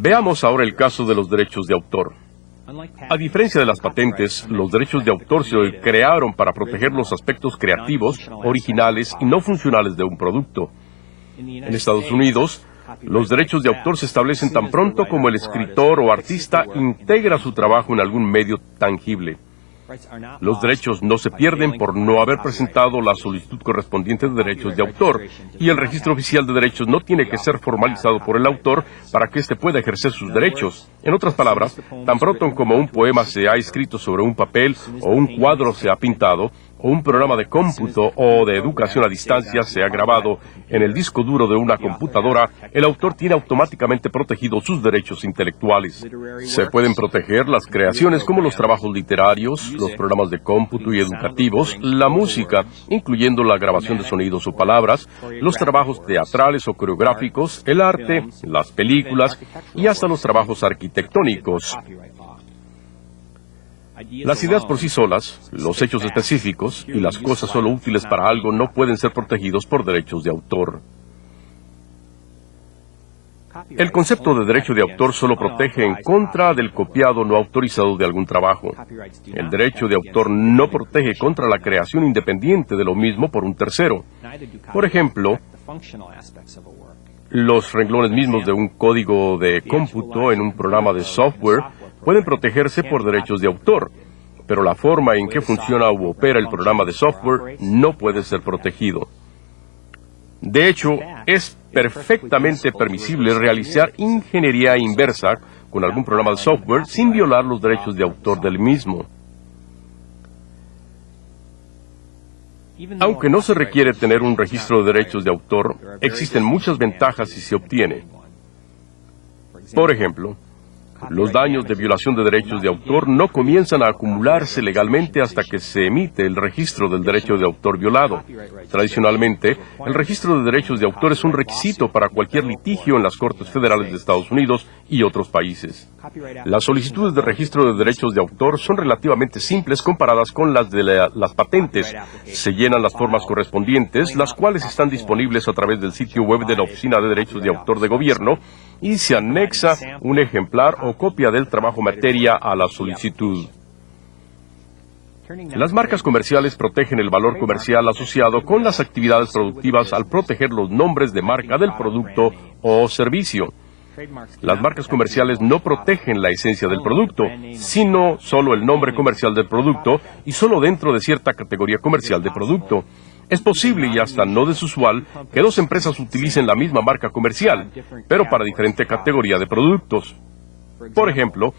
Veamos ahora el caso de los derechos de autor. A diferencia de las patentes, los derechos de autor se crearon para proteger los aspectos creativos, originales y no funcionales de un producto. En Estados Unidos, los derechos de autor se establecen tan pronto como el escritor o artista integra su trabajo en algún medio tangible. Los derechos no se pierden por no haber presentado la solicitud correspondiente de derechos de autor, y el registro oficial de derechos no tiene que ser formalizado por el autor para que éste pueda ejercer sus derechos. En otras palabras, tan pronto como un poema se ha escrito sobre un papel, o un cuadro se ha pintado, o un programa de cómputo o de educación a distancia se ha grabado en el disco duro de una computadora, el autor tiene automáticamente protegidos sus derechos intelectuales. Se pueden proteger las creaciones como los trabajos literarios, los programas de cómputo y educativos, la música, incluyendo la grabación de sonidos o palabras, los trabajos teatrales o coreográficos, el arte, las películas y hasta los trabajos arquitectónicos. Las ideas por sí solas, los hechos específicos y las cosas solo útiles para algo no pueden ser protegidos por derechos de autor. El concepto de derecho de autor solo protege en contra del copiado no autorizado de algún trabajo. El derecho de autor no protege contra la creación independiente de lo mismo por un tercero. Por ejemplo, los renglones mismos de un código de cómputo en un programa de software pueden protegerse por derechos de autor, pero la forma en que funciona u opera el programa de software no puede ser protegido. De hecho, es perfectamente permisible realizar ingeniería inversa con algún programa de software sin violar los derechos de autor del mismo. Aunque no se requiere tener un registro de derechos de autor, existen muchas ventajas si se obtiene. Por ejemplo, los daños de violación de derechos de autor no comienzan a acumularse legalmente hasta que se emite el registro del derecho de autor violado. Tradicionalmente, el registro de derechos de autor es un requisito para cualquier litigio en las Cortes Federales de Estados Unidos y otros países. Las solicitudes de registro de derechos de autor son relativamente simples comparadas con las de las patentes. Se llenan las formas correspondientes, las cuales están disponibles a través del sitio web de la Oficina de Derechos de Autor de Gobierno, y se anexa un ejemplar o copia del trabajo materia a la solicitud. Las marcas comerciales protegen el valor comercial asociado con las actividades productivas al proteger los nombres de marca del producto o servicio. Las marcas comerciales no protegen la esencia del producto, sino solo el nombre comercial del producto y solo dentro de cierta categoría comercial de producto. Es posible y hasta no desusual que dos empresas utilicen la misma marca comercial, pero para diferente categoría de productos. Por ejemplo,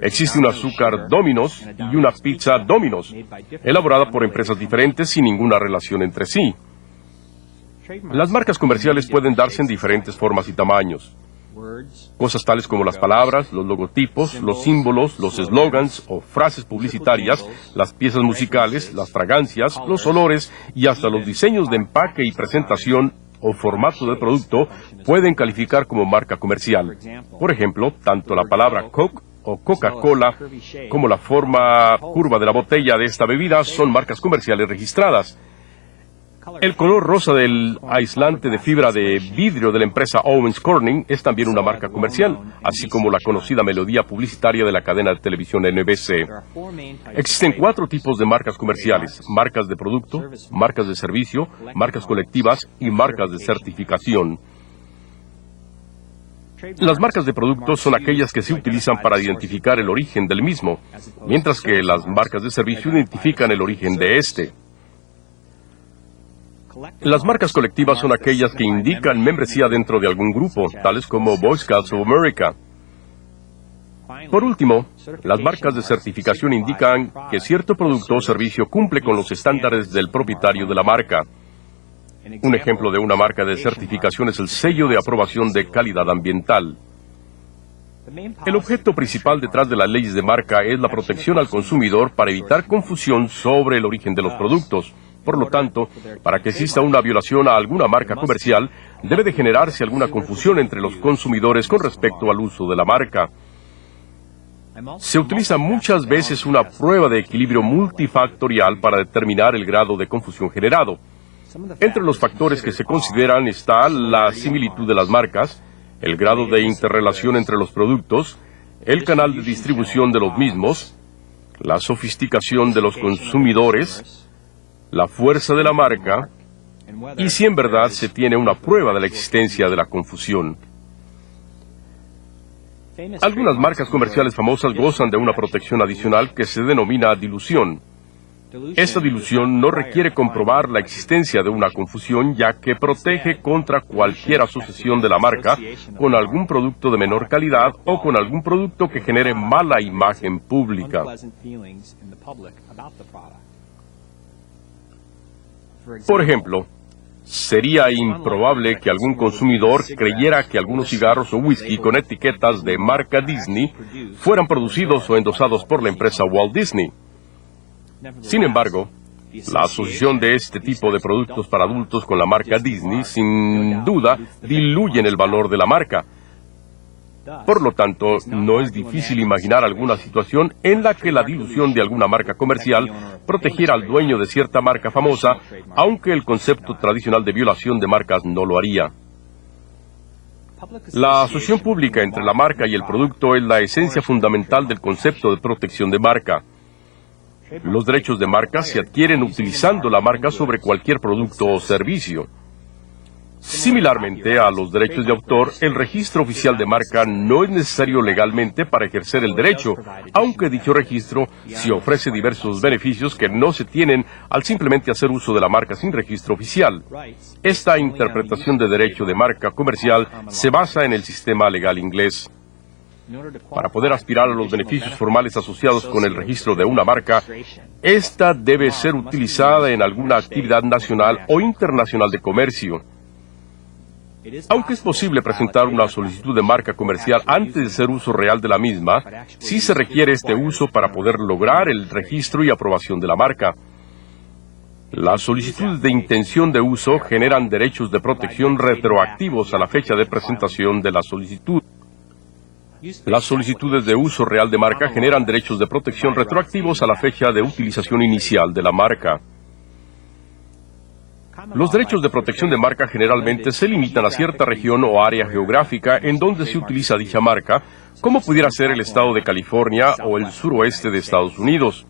existe un azúcar Domino's y una pizza Domino's, elaborada por empresas diferentes sin ninguna relación entre sí. Las marcas comerciales pueden darse en diferentes formas y tamaños. Cosas tales como las palabras, los logotipos, los símbolos, los eslogans o frases publicitarias, las piezas musicales, las fragancias, los olores y hasta los diseños de empaque y presentación o formato del producto pueden calificar como marca comercial. Por ejemplo, tanto la palabra Coke o Coca-Cola como la forma curva de la botella de esta bebida son marcas comerciales registradas. El color rosa del aislante de fibra de vidrio de la empresa Owens Corning es también una marca comercial, así como la conocida melodía publicitaria de la cadena de televisión NBC. Existen 4 tipos de marcas comerciales: marcas de producto, marcas de servicio, marcas colectivas y marcas de certificación. Las marcas de producto son aquellas que se utilizan para identificar el origen del mismo, mientras que las marcas de servicio identifican el origen de este. Las marcas colectivas son aquellas que indican membresía dentro de algún grupo, tales como Boy Scouts of America. Por último, las marcas de certificación indican que cierto producto o servicio cumple con los estándares del propietario de la marca. Un ejemplo de una marca de certificación es el sello de aprobación de calidad ambiental. El objeto principal detrás de las leyes de marca es la protección al consumidor para evitar confusión sobre el origen de los productos. Por lo tanto, para que exista una violación a alguna marca comercial, debe de generarse alguna confusión entre los consumidores con respecto al uso de la marca. Se utiliza muchas veces una prueba de equilibrio multifactorial para determinar el grado de confusión generado. Entre los factores que se consideran está la similitud de las marcas, el grado de interrelación entre los productos, el canal de distribución de los mismos, la sofisticación de los consumidores, la fuerza de la marca, y si en verdad se tiene una prueba de la existencia de la confusión. Algunas marcas comerciales famosas gozan de una protección adicional que se denomina dilución. Esta dilución no requiere comprobar la existencia de una confusión, ya que protege contra cualquier asociación de la marca con algún producto de menor calidad o con algún producto que genere mala imagen pública. Por ejemplo, sería improbable que algún consumidor creyera que algunos cigarros o whisky con etiquetas de marca Disney fueran producidos o endosados por la empresa Walt Disney. Sin embargo, la asociación de este tipo de productos para adultos con la marca Disney, sin duda, diluyen el valor de la marca. Por lo tanto, no es difícil imaginar alguna situación en la que la dilución de alguna marca comercial protegiera al dueño de cierta marca famosa, aunque el concepto tradicional de violación de marcas no lo haría. La asociación pública entre la marca y el producto es la esencia fundamental del concepto de protección de marca. Los derechos de marca se adquieren utilizando la marca sobre cualquier producto o servicio. Similarmente a los derechos de autor, el registro oficial de marca no es necesario legalmente para ejercer el derecho, aunque dicho registro sí ofrece diversos beneficios que no se tienen al simplemente hacer uso de la marca sin registro oficial. Esta interpretación de derecho de marca comercial se basa en el sistema legal inglés. Para poder aspirar a los beneficios formales asociados con el registro de una marca, esta debe ser utilizada en alguna actividad nacional o internacional de comercio. Aunque es posible presentar una solicitud de marca comercial antes de hacer uso real de la misma, sí se requiere este uso para poder lograr el registro y aprobación de la marca. Las solicitudes de intención de uso generan derechos de protección retroactivos a la fecha de presentación de la solicitud. Las solicitudes de uso real de marca generan derechos de protección retroactivos a la fecha de utilización inicial de la marca. Los derechos de protección de marca generalmente se limitan a cierta región o área geográfica en donde se utiliza dicha marca, como pudiera ser el estado de California o el suroeste de Estados Unidos.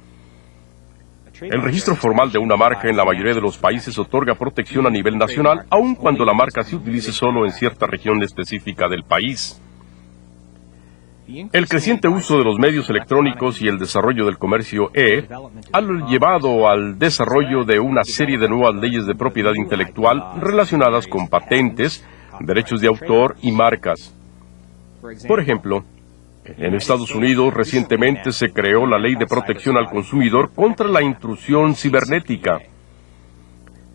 El registro formal de una marca en la mayoría de los países otorga protección a nivel nacional, aun cuando la marca se utilice solo en cierta región específica del país. El creciente uso de los medios electrónicos y el desarrollo del comercio han llevado al desarrollo de una serie de nuevas leyes de propiedad intelectual relacionadas con patentes, derechos de autor y marcas. Por ejemplo, en Estados Unidos recientemente se creó la Ley de Protección al Consumidor contra la intrusión cibernética.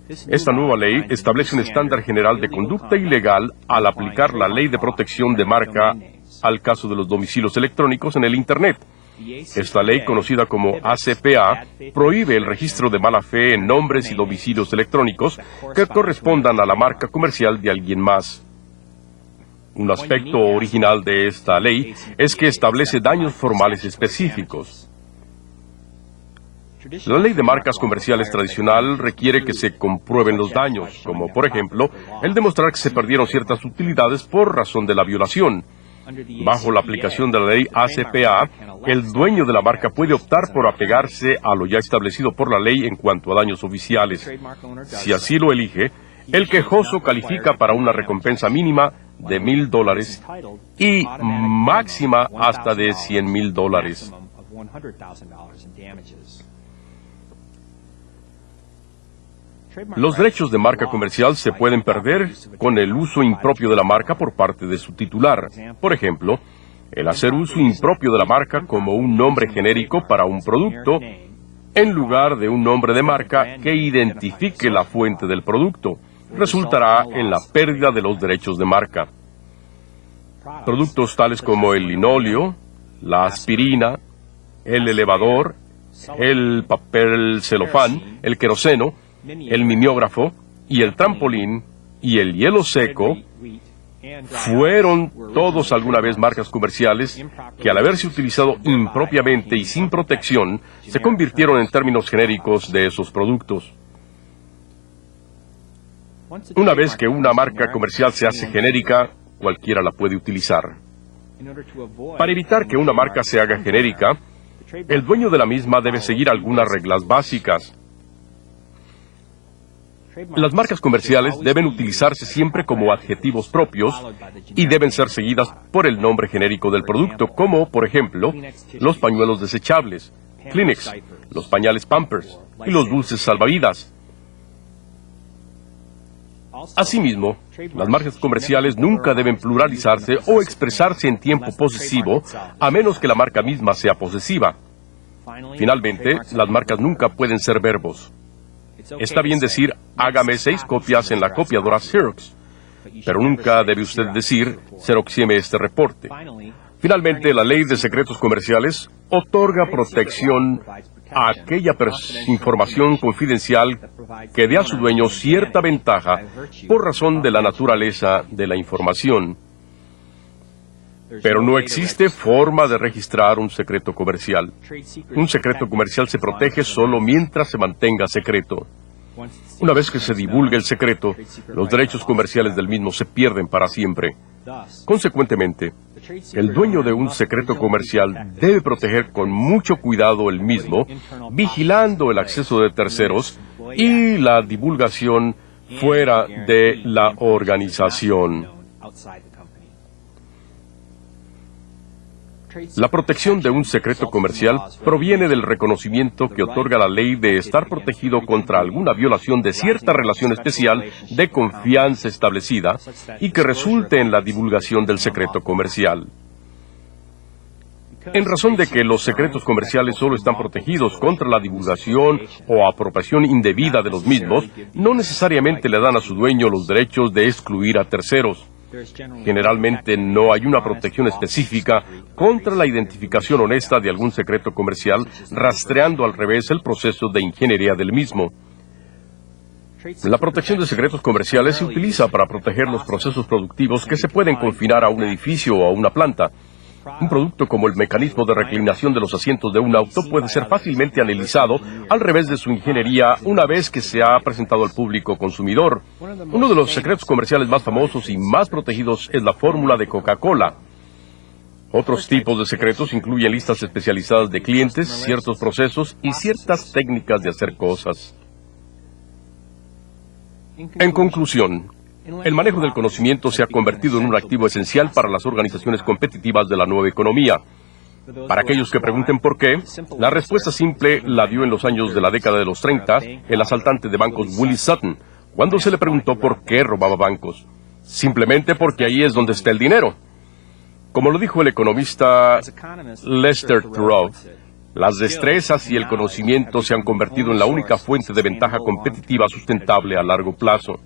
Esta nueva ley establece un estándar general de conducta ilegal al aplicar la Ley de Protección de Marca al caso de los domicilios electrónicos en el Internet. Esta ley, conocida como ACPA, prohíbe el registro de mala fe en nombres y domicilios electrónicos que correspondan a la marca comercial de alguien más. Un aspecto original de esta ley es que establece daños formales específicos. La ley de marcas comerciales tradicional requiere que se comprueben los daños, como por ejemplo, el demostrar que se perdieron ciertas utilidades por razón de la violación. Bajo la aplicación de la ley ACPA, el dueño de la marca puede optar por apegarse a lo ya establecido por la ley en cuanto a daños oficiales. Si así lo elige, el quejoso califica para una recompensa mínima de $1,000 y máxima hasta de $100,000. Los derechos de marca comercial se pueden perder con el uso impropio de la marca por parte de su titular. Por ejemplo, el hacer uso impropio de la marca como un nombre genérico para un producto, en lugar de un nombre de marca que identifique la fuente del producto, resultará en la pérdida de los derechos de marca. Productos tales como el linóleo, la aspirina, el elevador, el papel celofán, el queroseno, el mimeógrafo y el trampolín y el hielo seco fueron todos alguna vez marcas comerciales que al haberse utilizado impropiamente y sin protección se convirtieron en términos genéricos de esos productos. Una vez que una marca comercial se hace genérica, cualquiera la puede utilizar. Para evitar que una marca se haga genérica, el dueño de la misma debe seguir algunas reglas básicas. Las marcas comerciales deben utilizarse siempre como adjetivos propios y deben ser seguidas por el nombre genérico del producto, como, por ejemplo, los pañuelos desechables, Kleenex, los pañales Pampers y los dulces salvavidas. Asimismo, las marcas comerciales nunca deben pluralizarse o expresarse en tiempo posesivo, a menos que la marca misma sea posesiva. Finalmente, las marcas nunca pueden ser verbos. Está bien decir, hágame 6 copias en la copiadora Xerox, pero nunca debe usted decir, xeroxieme este reporte. Finalmente, la ley de secretos comerciales otorga protección a aquella información confidencial que dé a su dueño cierta ventaja por razón de la naturaleza de la información. Pero no existe forma de registrar un secreto comercial. Un secreto comercial se protege solo mientras se mantenga secreto. Una vez que se divulga el secreto, los derechos comerciales del mismo se pierden para siempre. Consecuentemente, el dueño de un secreto comercial debe proteger con mucho cuidado el mismo, vigilando el acceso de terceros y la divulgación fuera de la organización. La protección de un secreto comercial proviene del reconocimiento que otorga la ley de estar protegido contra alguna violación de cierta relación especial de confianza establecida y que resulte en la divulgación del secreto comercial. En razón de que los secretos comerciales solo están protegidos contra la divulgación o apropiación indebida de los mismos, no necesariamente le dan a su dueño los derechos de excluir a terceros. Generalmente no hay una protección específica contra la identificación honesta de algún secreto comercial, rastreando al revés el proceso de ingeniería del mismo. La protección de secretos comerciales se utiliza para proteger los procesos productivos que se pueden confinar a un edificio o a una planta. Un producto como el mecanismo de reclinación de los asientos de un auto puede ser fácilmente analizado al revés de su ingeniería una vez que se ha presentado al público consumidor. Uno de los secretos comerciales más famosos y más protegidos es la fórmula de Coca-Cola. Otros tipos de secretos incluyen listas especializadas de clientes, ciertos procesos y ciertas técnicas de hacer cosas. En conclusión, el manejo del conocimiento se ha convertido en un activo esencial para las organizaciones competitivas de la nueva economía. Para aquellos que pregunten por qué, la respuesta simple la dio en los años de la década de los 30 el asaltante de bancos Willie Sutton, cuando se le preguntó por qué robaba bancos. Simplemente porque ahí es donde está el dinero. Como lo dijo el economista Lester Thurow, las destrezas y el conocimiento se han convertido en la única fuente de ventaja competitiva sustentable a largo plazo.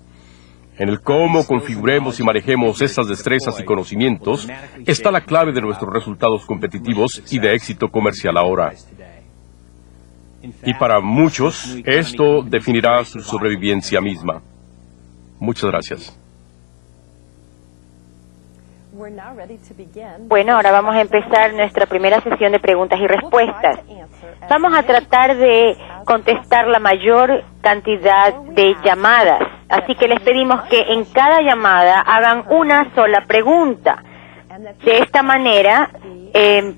En el cómo configuremos y manejemos estas destrezas y conocimientos está la clave de nuestros resultados competitivos y de éxito comercial ahora. Y para muchos, esto definirá su sobrevivencia misma. Muchas gracias. Bueno, ahora vamos a empezar nuestra primera sesión de preguntas y respuestas. Vamos a tratar de contestar la mayor cantidad de llamadas, así que les pedimos que en cada llamada hagan una sola pregunta. De esta manera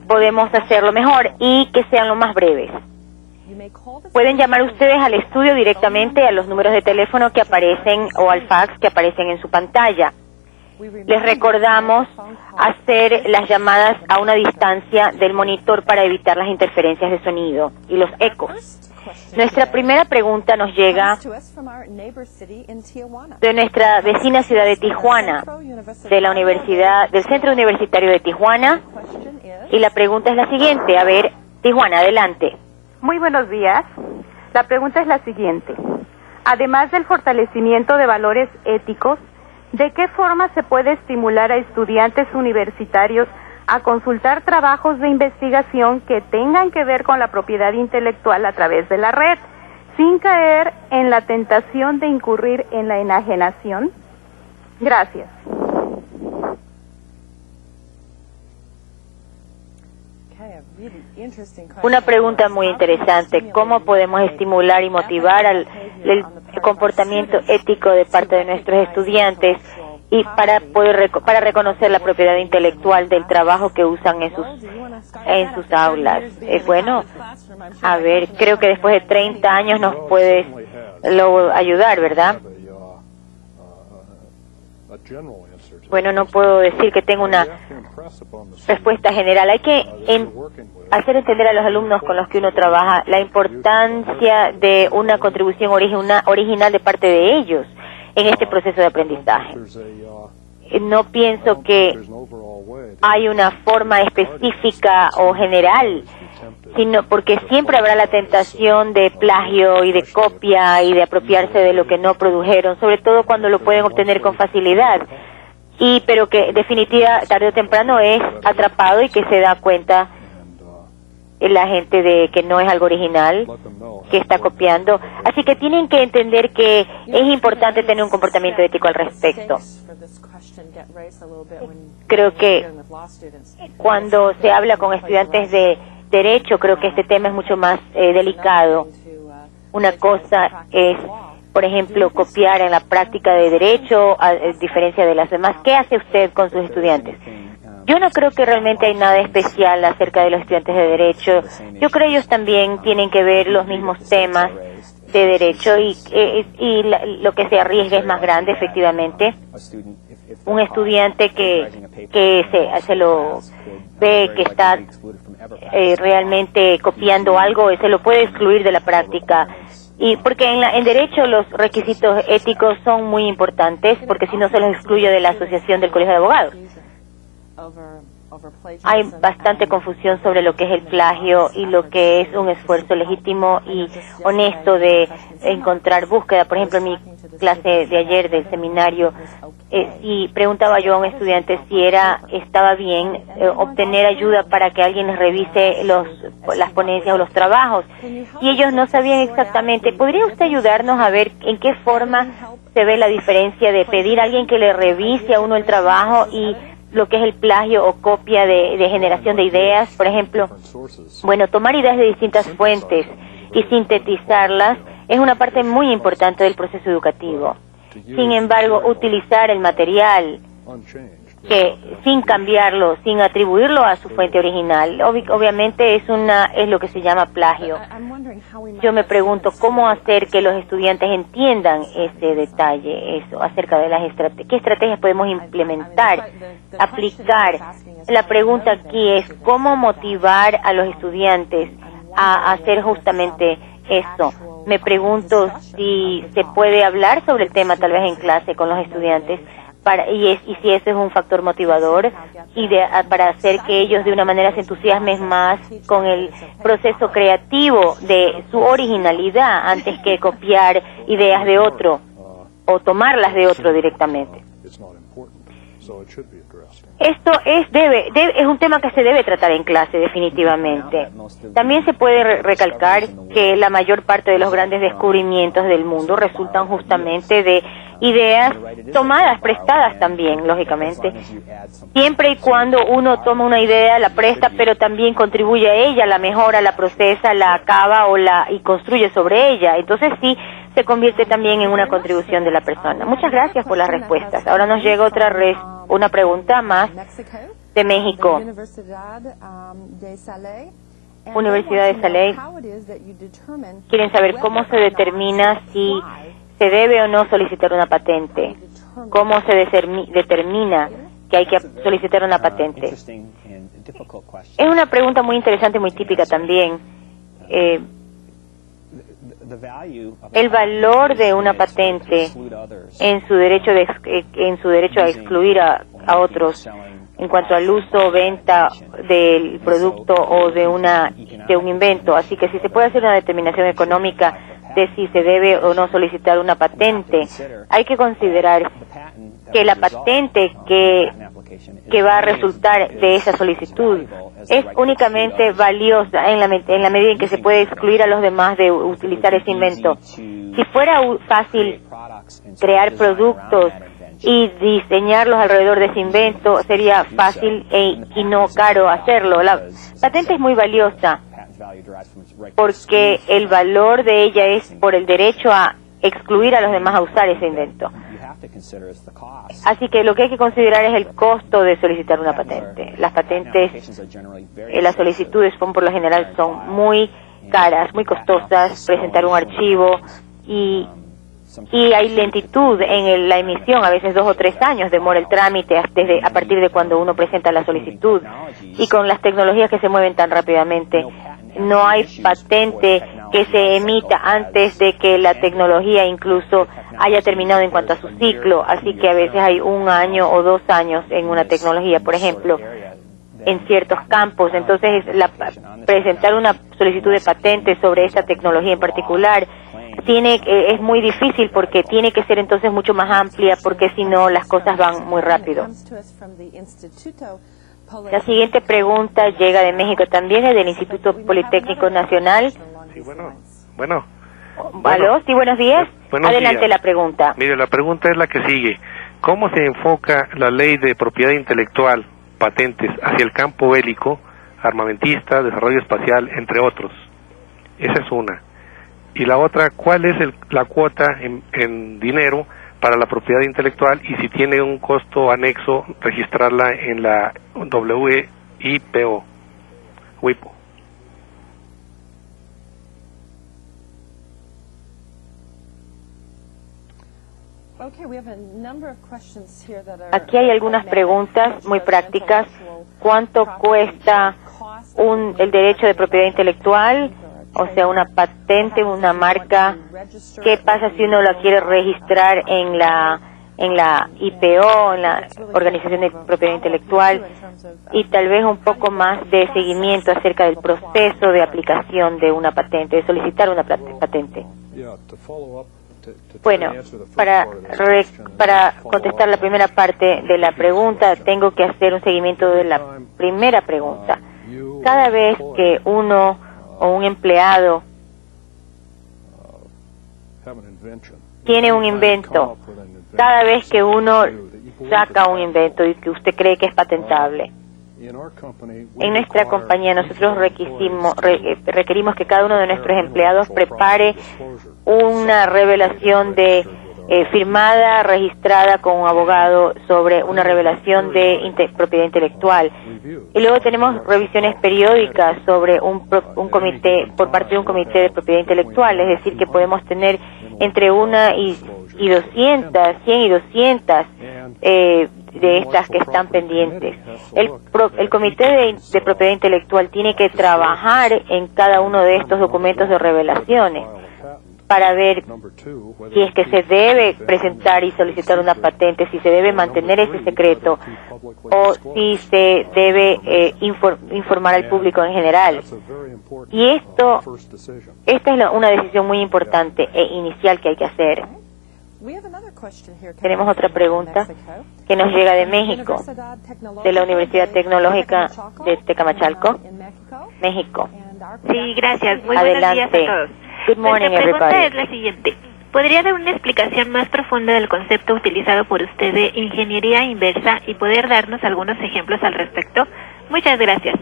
podemos hacerlo mejor y que sean lo más breves. Pueden llamar ustedes al estudio directamente a los números de teléfono que aparecen o al fax que aparecen en su pantalla. Les recordamos hacer las llamadas a una distancia del monitor para evitar las interferencias de sonido y los ecos. Nuestra primera pregunta nos llega de nuestra vecina ciudad de Tijuana, del Centro Universitario de Tijuana, y la pregunta es la siguiente. A ver, Tijuana, adelante. Muy buenos días. La pregunta es la siguiente. Además del fortalecimiento de valores éticos, ¿de qué forma se puede estimular a estudiantes universitarios a consultar trabajos de investigación que tengan que ver con la propiedad intelectual a través de la red, sin caer en la tentación de incurrir en la enajenación? Gracias. Una pregunta muy interesante. ¿Cómo podemos estimular y motivar el comportamiento ético de parte de nuestros estudiantes y para reconocer la propiedad intelectual del trabajo que usan en sus aulas. Bueno, a ver, creo que después de 30 años nos puedes ayudar, ¿verdad? Bueno, no puedo decir que tengo una respuesta general. Hay que hacer entender a los alumnos con los que uno trabaja la importancia de una contribución original de parte de ellos en este proceso de aprendizaje. No pienso que hay una forma específica o general, sino porque siempre habrá la tentación de plagio y de copia y de apropiarse de lo que no produjeron, sobre todo cuando lo pueden obtener con facilidad. Pero que definitiva tarde o temprano es atrapado y que se da cuenta la gente de que no es algo original, que está copiando. Así que tienen que entender que es importante tener un comportamiento ético al respecto. Creo que cuando se habla con estudiantes de derecho, creo que este tema es mucho más delicado. Una cosa es, por ejemplo, copiar en la práctica de derecho, a diferencia de las demás. ¿Qué hace usted con sus estudiantes? Yo no creo que realmente hay nada especial acerca de los estudiantes de derecho. Yo creo que ellos también tienen que ver los mismos temas de derecho y lo que se arriesga es más grande, efectivamente. Un estudiante que se lo ve que está realmente copiando algo, se lo puede excluir de la práctica. Y porque en derecho los requisitos éticos son muy importantes, porque si no se los excluye de la asociación del Colegio de Abogados. Hay bastante confusión sobre lo que es el plagio y lo que es un esfuerzo legítimo y honesto de encontrar búsqueda. Por ejemplo, en mi clase de ayer del seminario, y preguntaba yo a un estudiante si estaba bien obtener ayuda para que alguien les revise las ponencias o los trabajos, y ellos no sabían exactamente. ¿Podría usted ayudarnos a ver en qué forma se ve la diferencia de pedir a alguien que le revise a uno el trabajo y lo que es el plagio o copia de generación de ideas, por ejemplo? Bueno, tomar ideas de distintas fuentes y sintetizarlas es una parte muy importante del proceso educativo. Sin embargo, utilizar el material sin cambiarlo, sin atribuirlo a su fuente original, obviamente es lo que se llama plagio. Yo me pregunto cómo hacer que los estudiantes entiendan ese detalle, eso, acerca de las estrategias. ¿Qué estrategias podemos implementar, aplicar? La pregunta aquí es cómo motivar a los estudiantes a hacer justamente eso. Me pregunto si se puede hablar sobre el tema tal vez en clase con los estudiantes y si ese es un factor motivador para hacer que ellos de una manera se entusiasmen más con el proceso creativo de su originalidad antes que copiar ideas de otro o tomarlas de otro directamente. Esto es un tema que se debe tratar en clase, definitivamente. También se puede recalcar que la mayor parte de los grandes descubrimientos del mundo resultan justamente de ideas tomadas, prestadas también, lógicamente. Siempre y cuando uno toma una idea, la presta, pero también contribuye a ella, la mejora, la procesa, la acaba y construye sobre ella. Entonces sí, se convierte también en una contribución de la persona. Muchas gracias por las respuestas. Ahora nos llega una pregunta más de México. Universidad de Saleh. Quieren saber cómo se determina si se debe o no solicitar una patente. ¿Cómo se determina que hay que solicitar una patente? Es una pregunta muy interesante, muy típica también. El valor de una patente en su derecho a excluir a otros en cuanto al uso o venta del producto o de un invento. Así que si se puede hacer una determinación económica de si se debe o no solicitar una patente, hay que considerar que la patente que va a resultar de esa solicitud es únicamente valiosa en la medida en que se puede excluir a los demás de utilizar ese invento. Si fuera fácil crear productos y diseñarlos alrededor de ese invento, sería fácil y no caro hacerlo. La patente es muy valiosa porque el valor de ella es por el derecho a excluir a los demás a usar ese invento. Así que lo que hay que considerar es el costo de solicitar una patente. Las patentes, las solicitudes por lo general son muy caras, muy costosas, presentar un archivo y hay lentitud en la emisión, a veces 2 o 3 años demora el trámite a partir de cuando uno presenta la solicitud. Y con las tecnologías que se mueven tan rápidamente, no hay patente que se emita antes de que la tecnología incluso haya terminado en cuanto a su ciclo, así que a veces hay 1 año o 2 años en una tecnología, por ejemplo, en ciertos campos. Entonces, presentar una solicitud de patente sobre esta tecnología en particular es muy difícil porque tiene que ser entonces mucho más amplia, porque si no las cosas van muy rápido. La siguiente pregunta llega de México también, es del Instituto Politécnico Nacional. Sí, bueno. ¿Aló? Sí, buenos días. Adelante días. la pregunta. Mire, la pregunta es la que sigue. ¿Cómo se enfoca la ley de propiedad intelectual, patentes, hacia el campo bélico, armamentista, desarrollo espacial, entre otros? Esa es una. Y la otra, ¿cuál es la cuota en dinero para la propiedad intelectual y si tiene un costo anexo registrarla en la WIPO? Aquí hay algunas preguntas muy prácticas. ¿Cuánto cuesta el derecho de propiedad intelectual? O sea, una patente, una marca. ¿Qué pasa si uno la quiere registrar en la IPO, en la Organización de Propiedad Intelectual? Y tal vez un poco más de seguimiento acerca del proceso de aplicación de una patente, de solicitar una patente. Bueno, para contestar la primera parte de la pregunta, tengo que hacer un seguimiento de la primera pregunta. Cada vez que uno o un empleado tiene un invento, cada vez que uno saca un invento y que usted cree que es patentable, en nuestra compañía nosotros requerimos que cada uno de nuestros empleados prepare una revelación firmada, registrada con un abogado sobre una revelación de propiedad intelectual. Y luego tenemos revisiones periódicas sobre un comité, por parte de un comité de propiedad intelectual, es decir, que podemos tener entre 1 y 200, 100 y 200 de estas que están pendientes. El comité de propiedad intelectual tiene que trabajar en cada uno de estos documentos de revelaciones para ver si es que se debe presentar y solicitar una patente, si se debe mantener ese secreto o si se debe informar al público en general. Y esta es una decisión muy importante e inicial que hay que hacer. Tenemos otra pregunta que nos llega de México, de la Universidad Tecnológica de Tecamachalco, México. Sí, gracias. Muy Adelante. buenos días a todos. Good morning, Nuestra pregunta everybody. es la siguiente. ¿Podría dar una explicación más profunda del concepto utilizado por usted de ingeniería inversa y poder darnos algunos ejemplos al respecto? Muchas gracias.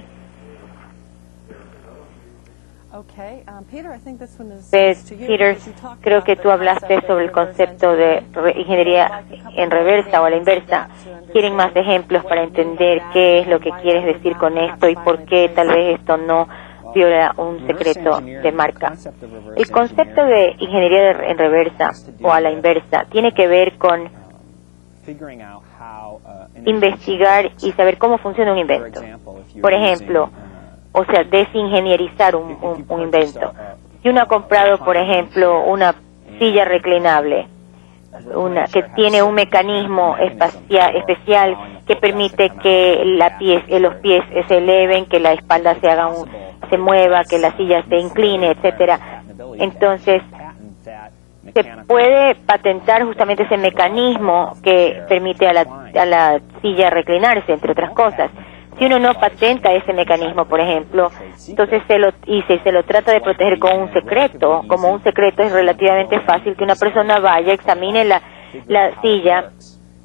Peter, creo que tú hablaste sobre el concepto de ingeniería en reversa o a la inversa. ¿Quieren más ejemplos para entender qué es lo que quieres decir con esto y por qué tal vez esto no viola un secreto de marca? El concepto de ingeniería en reversa o a la inversa tiene que ver con investigar y saber cómo funciona un invento. Por ejemplo, o sea, desingenierizar un invento. Si uno ha comprado, por ejemplo, una silla reclinable, que tiene un mecanismo especial que permite que los pies se eleven, que la espalda se mueva, que la silla se incline, etcétera. Entonces, se puede patentar justamente ese mecanismo que permite a la silla reclinarse, entre otras cosas. Si uno no patenta ese mecanismo, por ejemplo, entonces si se lo trata de proteger con un secreto, como un secreto es relativamente fácil que una persona vaya, examine la silla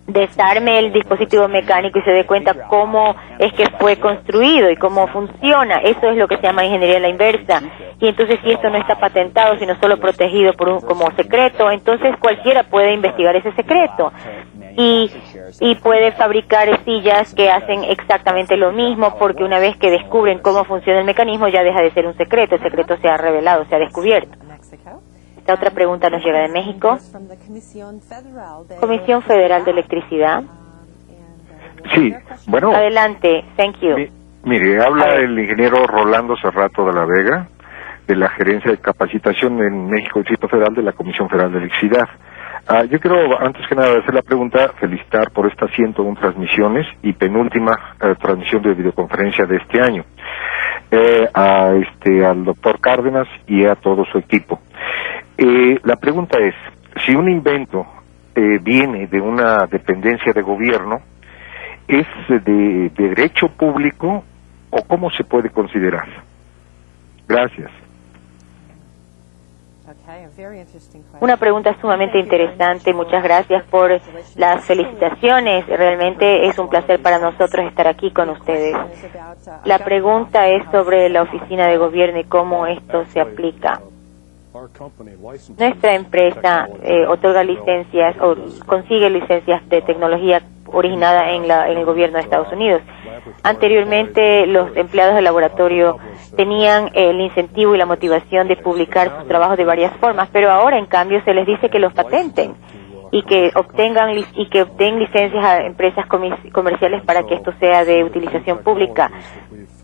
desarme el dispositivo mecánico y se dé cuenta cómo es que fue construido y cómo funciona. Eso es lo que se llama ingeniería a la inversa. Y entonces, si esto no está patentado, sino solo protegido como secreto, entonces cualquiera puede investigar ese secreto y puede fabricar sillas que hacen exactamente lo mismo, porque una vez que descubren cómo funciona el mecanismo ya deja de ser un secreto, el secreto se ha revelado, se ha descubierto. Esta otra pregunta nos llega de México. Comisión Federal de Electricidad. Sí, bueno. Adelante, thank you. Mire, habla el ingeniero Rolando Cerrato de la Vega, de la Gerencia de Capacitación en México, Distrito Federal de la Comisión Federal de Electricidad. Yo quiero, antes que nada, hacer la pregunta, felicitar por estas 101 transmisiones y penúltima transmisión de videoconferencia de este año. Al doctor Cárdenas y a todo su equipo. La pregunta es, si un invento viene de una dependencia de gobierno, ¿es de derecho público o cómo se puede considerar? Gracias. Una pregunta sumamente interesante. Muchas gracias por las felicitaciones. Realmente es un placer para nosotros estar aquí con ustedes. La pregunta es sobre la oficina de gobierno y cómo esto se aplica. Nuestra empresa otorga licencias o consigue licencias de tecnología originada en el gobierno de Estados Unidos. Anteriormente, los empleados del laboratorio tenían el incentivo y la motivación de publicar sus trabajos de varias formas, pero ahora, en cambio, se les dice que los patenten y que obtengan licencias a empresas comerciales para que esto sea de utilización pública.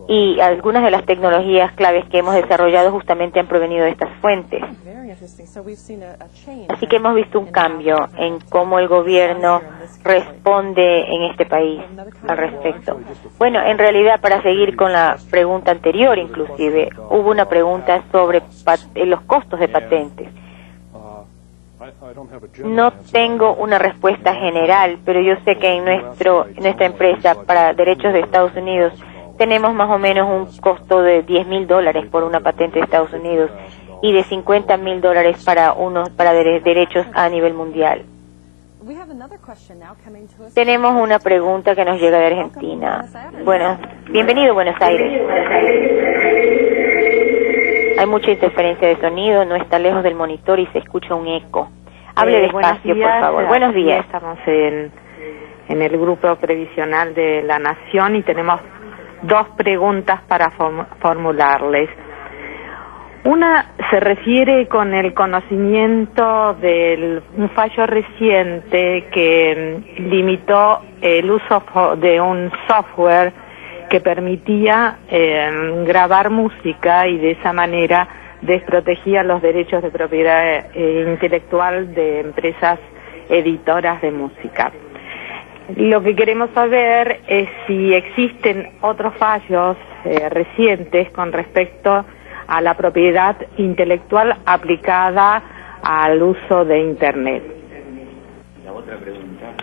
Y algunas de las tecnologías claves que hemos desarrollado justamente han provenido de estas fuentes. Así que hemos visto un cambio en cómo el gobierno responde en este país al respecto. Bueno, en realidad, para seguir con la pregunta anterior, inclusive, hubo una pregunta sobre los costos de patentes. No tengo una respuesta general, pero yo sé que en nuestra empresa para derechos de Estados Unidos tenemos más o menos un costo de $10,000 por una patente de Estados Unidos y de $50,000 para derechos a nivel mundial. Tenemos una pregunta que nos llega de Argentina. Bueno, bienvenido a Buenos Aires. Hay mucha interferencia de sonido, no está lejos del monitor y se escucha un eco. Hable despacio, por favor. Buenos días. Estamos en el grupo previsional de la Nación y tenemos dos preguntas para formularles. Una se refiere con el conocimiento de un fallo reciente que limitó el uso de un software que permitía grabar música y de esa manera desprotegía los derechos de propiedad intelectual de empresas editoras de música. Lo que queremos saber es si existen otros fallos recientes con respecto a la propiedad intelectual aplicada al uso de Internet. La otra pregunta.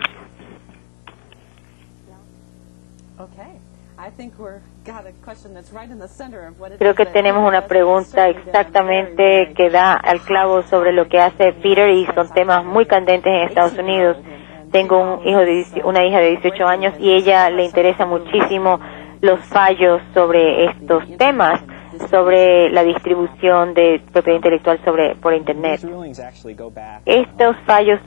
Creo que tenemos una pregunta exactamente que da al clavo sobre lo que hace Peter y son temas muy candentes en Estados Unidos. Tengo una hija de 18 años y ella le interesa muchísimo los fallos sobre estos temas, sobre la distribución de propiedad intelectual por Internet. Estos fallos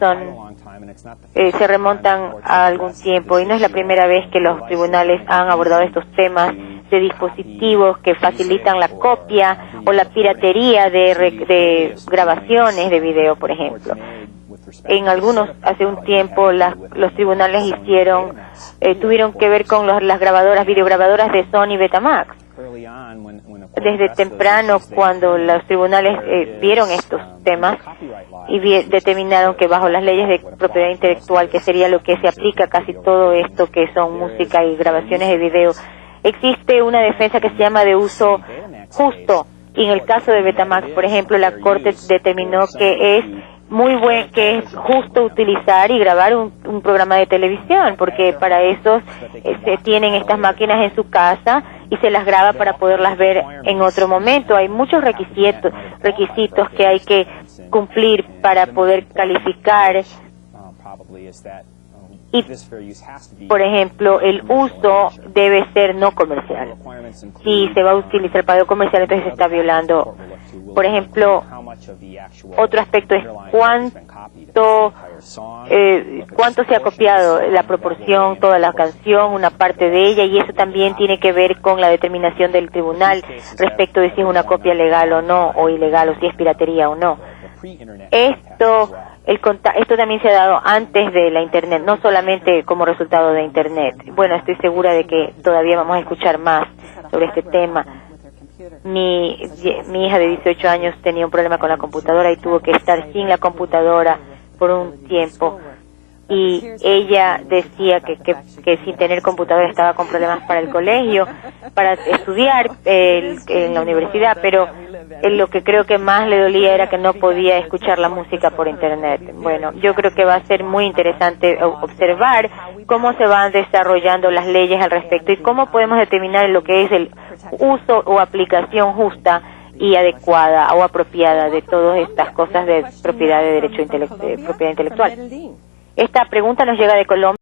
se remontan a algún tiempo y no es la primera vez que los tribunales han abordado estos temas de dispositivos que facilitan la copia o la piratería de grabaciones de video, por ejemplo. Hace un tiempo, los tribunales tuvieron que ver con las videograbadoras de Sony Betamax. Desde temprano, cuando los tribunales vieron estos temas y determinaron que bajo las leyes de propiedad intelectual, que sería lo que se aplica a casi todo esto que son música y grabaciones de video, existe una defensa que se llama de uso justo. Y en el caso de Betamax, por ejemplo, la Corte determinó que es que es justo utilizar y grabar un programa de televisión, porque para eso se tienen estas máquinas en su casa y se las graba para poderlas ver en otro momento. Hay muchos requisitos que hay que cumplir para poder calificar y, por ejemplo, el uso debe ser no comercial. Si se va a utilizar el pago comercial, entonces se está violando. Por ejemplo, otro aspecto es cuánto se ha copiado, la proporción, toda la canción, una parte de ella, y eso también tiene que ver con la determinación del tribunal respecto de si es una copia legal o no, o ilegal, o si es piratería o no. Esto también se ha dado antes de la Internet, no solamente como resultado de Internet. Bueno, estoy segura de que todavía vamos a escuchar más sobre este tema. Mi hija de 18 años tenía un problema con la computadora y tuvo que estar sin la computadora por un tiempo, y ella decía que sin tener computadora estaba con problemas para el colegio, para estudiar en la universidad, pero lo que creo que más le dolía era que no podía escuchar la música por Internet. Bueno, yo creo que va a ser muy interesante observar cómo se van desarrollando las leyes al respecto y cómo podemos determinar lo que es el uso o aplicación justa y adecuada o apropiada de todas estas cosas de propiedad de derecho propiedad intelectual. Esta pregunta nos llega de Colombia.